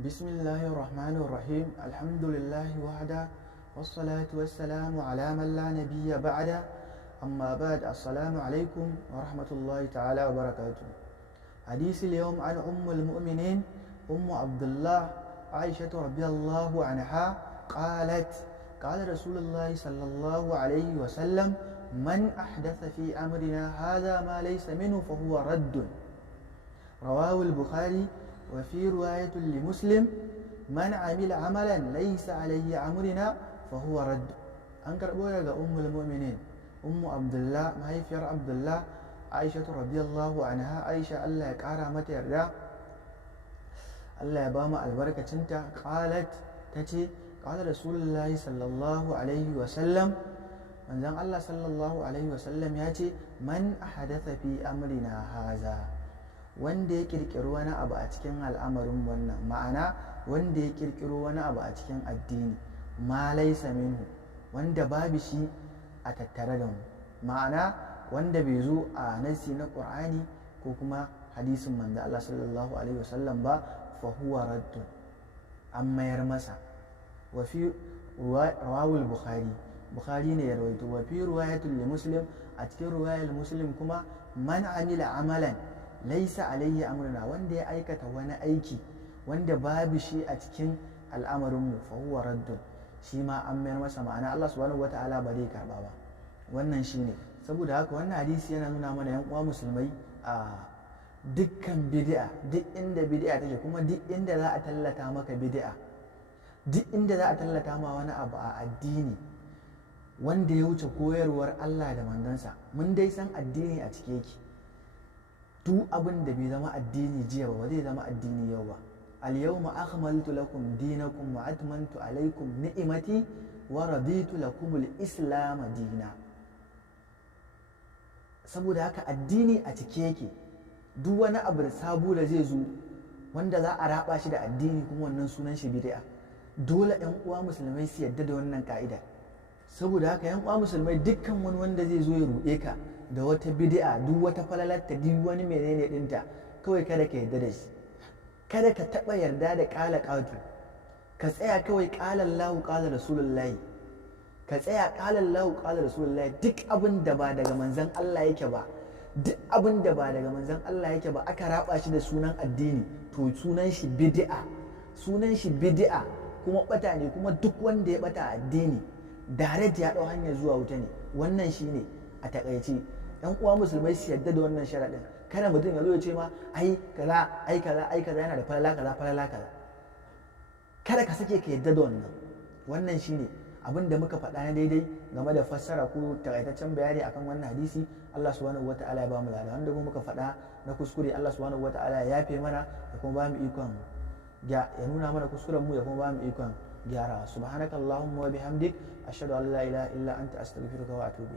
بسم الله الرحمن الرحيم. الحمد لله وحده والصلاة والسلام على من لا نبي بعده. أما بعد، السلام عليكم ورحمة الله تعالى وبركاته. حديث اليوم عن أم المؤمنين أم عبد الله عائشة رضي الله عنها قالت: قال رسول الله صلى الله عليه وسلم: من أحدث في أمرنا هذا ما ليس منه فهو رد. رواه البخاري. وفي رواية لمسلم: من عمل عملا ليس عليه أمرنا فهو رد. أنكر بويا أم المؤمنين أم عبد الله ما هي فير عبد الله عائشة رضي الله عنها. عائشة الله يقارى متى يرضى الله يبام البركة تنتا. قالت تتي: قال رسول الله صلى الله عليه وسلم من الله صلى الله عليه وسلم ياتي: من أحدث في أمرنا هذا، wanda ya kirkiro wani abu a cikin al'amarin wannan, ma'ana wanda ya kirkiro wani abu a cikin addini, ma laisa minhu, wanda babu shi a tattare da mu, ma'ana wanda bai zo a nasi na Qur'ani ko kuma hadisin manzo Allah sallallahu alaihi wasallam ba, fa huwa raddun, an mayar masa. Wa fi rawahul bukhari ne ya rawaito. wa fi riwayatul muslim, a cikin riwayar muslim kuma: man amila amalan laisa alayhi amruna, wanda ya aikata wani aiki wanda babu shi a cikin al'amarinmu, fa huwa raddun, shi ma an mayar masa, ma'ana Allah subhanahu wata'ala ba zai karba ba. wannan shine. Saboda haka wannan hadisi yana nuna mana yan uwa musulmai, a dukkan bid'a, duk inda bid'a take, kuma duk inda za a tallata maka bid'a, duk inda za a tallata ma wani abu a addini wanda ya wuce koyarwar Allah da manzansa, mun dai san addini a cike yake. duk abin da bai zama addini jiya ba zai zama addini yau ba. al-yawma akmaltu lakum dinakum wa atmamtu alaykum ni'mati wa raditu lakum al-islam dina. saboda haka addini a cike yake. duk wani abu da sabo da zai zo wanda za a raba shi da addini, kuma wannan sunan shi bid'a. dole yan uwa musulmai su yadda da wannan ka'ida. saboda haka yan uwa musulmai, dukkan wani wanda zai zo ya ruɗe ka da wata bid'a, duk wata falalarta, duk wani menene dinta, kawai kada ka yarda da shi. kada ka taba yarda da kala qatu. ka tsaya kawai qala Allahu qala Rasulullahi. ka tsaya qala Allahu qala Rasulullahi. duk abin da ba daga manzon Allah yake ba, duk abin da ba daga manzon Allah yake ba, aka raba shi da sunan addini, to sunan shi bid'a. sunan shi bid'a kuma bata ne. kuma duk wanda ya bata addini direct ya dau hanyar zuwa wuta ne. wannan shine a takaice. yan uwa musulmai su yadda da wannan sharaɗin. kada mutum ya zo ya ce ma ai kaza yana da falala kaza. kada ka sake ka yadda da wannan. wannan shine abin da muka faɗa na daidai game da fassara ko takaitaccen bayani akan wannan hadisi. Allah subhanahu wata'ala ya ba mu lada, wanda kuma muka faɗa na kuskure, Allah subhanahu wata'ala ya yafe mana da kuma ba mu ikon ya nuna mana kuskuren mu, ya kuma ba mu ikon gyara. subhanakallahumma wa bihamdik, ashhadu an la ilaha illa anta, astaghfiruka wa atubu